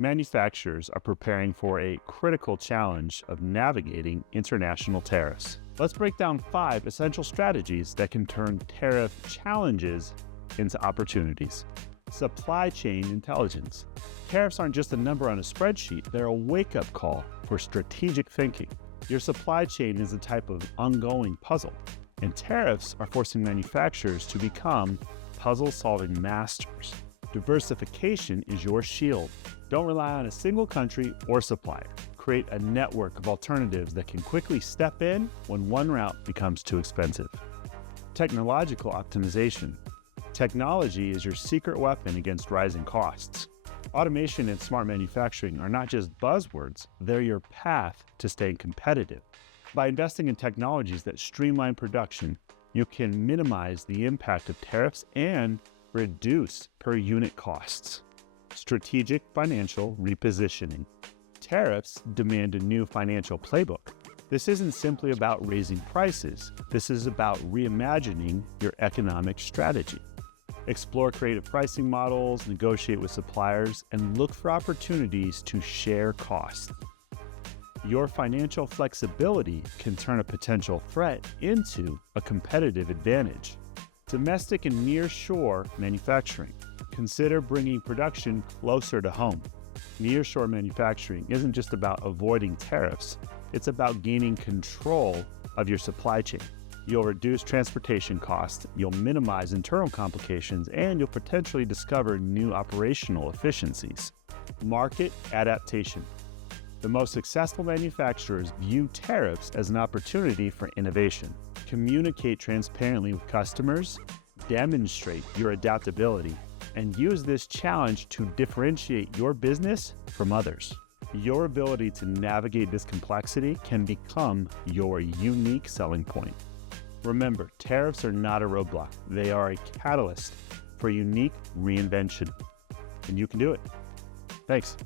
Manufacturers are preparing for a critical challenge of navigating international tariffs. Let's break down 5 essential strategies that can turn tariff challenges into opportunities. Supply chain intelligence. Tariffs aren't just a number on a spreadsheet, they're a wake-up call for strategic thinking. Your supply chain is a type of ongoing puzzle, and tariffs are forcing manufacturers to become puzzle-solving masters. Diversification is your shield. Don't rely on a single country or supplier. Create a network of alternatives that can quickly step in when one route becomes too expensive. Technological optimization. Technology is your secret weapon against rising costs. Automation and smart manufacturing are not just buzzwords, they're your path to staying competitive. By investing in technologies that streamline production, you can minimize the impact of tariffs and reduce per unit costs. Strategic financial repositioning. Tariffs demand a new financial playbook. This isn't simply about raising prices. This is about reimagining your economic strategy. Explore creative pricing models, negotiate with suppliers, and look for opportunities to share costs. Your financial flexibility can turn a potential threat into a competitive advantage. Domestic and nearshore manufacturing. Consider bringing production closer to home. Nearshore manufacturing isn't just about avoiding tariffs, it's about gaining control of your supply chain. You'll reduce transportation costs, you'll minimize internal complications, and you'll potentially discover new operational efficiencies. Market adaptation. The most successful manufacturers view tariffs as an opportunity for innovation. Communicate transparently with customers, demonstrate your adaptability, and use this challenge to differentiate your business from others. Your ability to navigate this complexity can become your unique selling point. Remember, tariffs are not a roadblock. They are a catalyst for unique reinvention, and you can do it. Thanks.